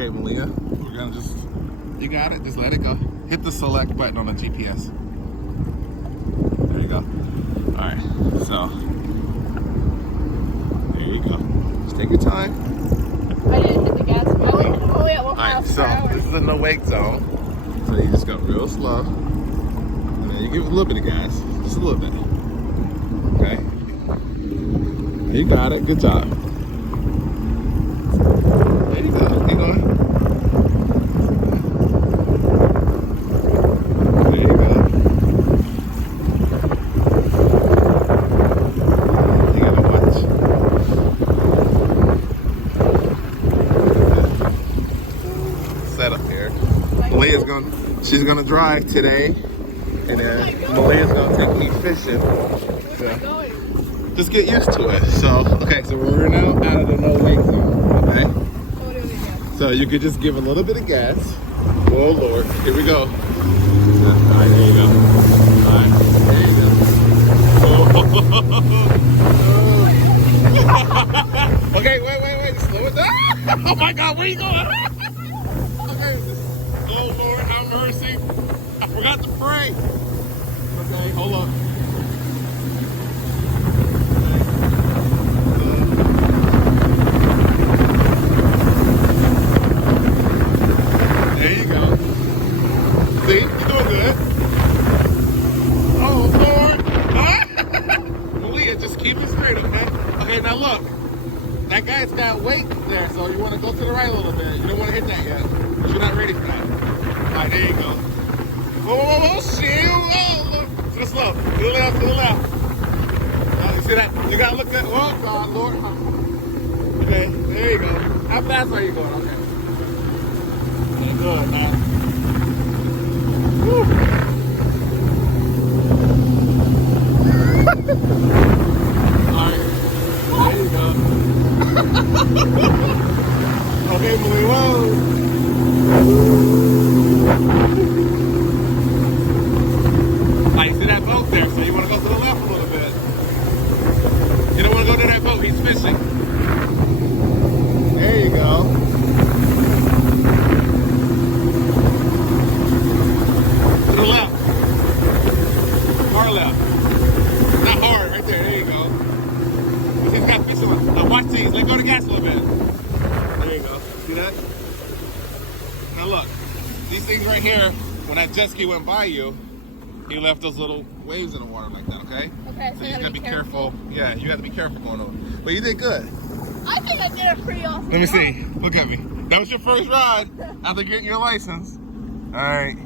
Okay, Malia, we're gonna just, you got it, just let it go. Hit the select button on the GPS. There you go. All right, so, there you go. Just take your time. I didn't hit the gas. I was only at 1 All right, mile per so hour. this is a no wake zone. So you just go real slow. And then you give it a little bit of gas, just a little bit. Okay? You got it, good job. There you go, keep going. There you go. You gotta watch. Set up here. Malia's she's gonna drive today, and then Malia's gonna take me fishing. So, just get used to it. So, okay, so we're now out of the no wake zone, okay? So you could just give a little bit of gas. Oh Lord, here we go. All right, there you go. All right, there you go. Okay, wait, slow it down. Oh my God, where you going? Okay, oh Lord, have mercy. I forgot to pray. Okay, hold on. There you go. See, you're doing good. Oh Lord. Malia, just keep it straight, okay? Okay, now look. That guy's got weight there, so you want to go to the right a little bit. You don't want to hit that yet. You're not ready for that. All right, there you go. Whoa, shit. Whoa, look. To the slope. To the left, to the left. You see that? You got to look at, oh, God, Lord. Okay, there you go. How fast are you going? Okay. Okay, good, man. Woo. All right. There you go. Okay, Malia, whoa. Like, see that boat there, so you want to go to the left a little bit. You don't want to go to that boat, he's fishing. There you go. To the left. Hard left. Not hard, right there, there you go. He's got fishing left. Now watch these, let go of the gas a little bit. There you go, see that? Now look, these things right here, when that jet ski went by you, he left those little waves in the water like that, okay? Okay, So you just gotta be careful. Yeah, you have to be careful going over. But you did good. I think I did it pretty awesome. Let me see. Look at me. That was your first ride after getting your license. All right.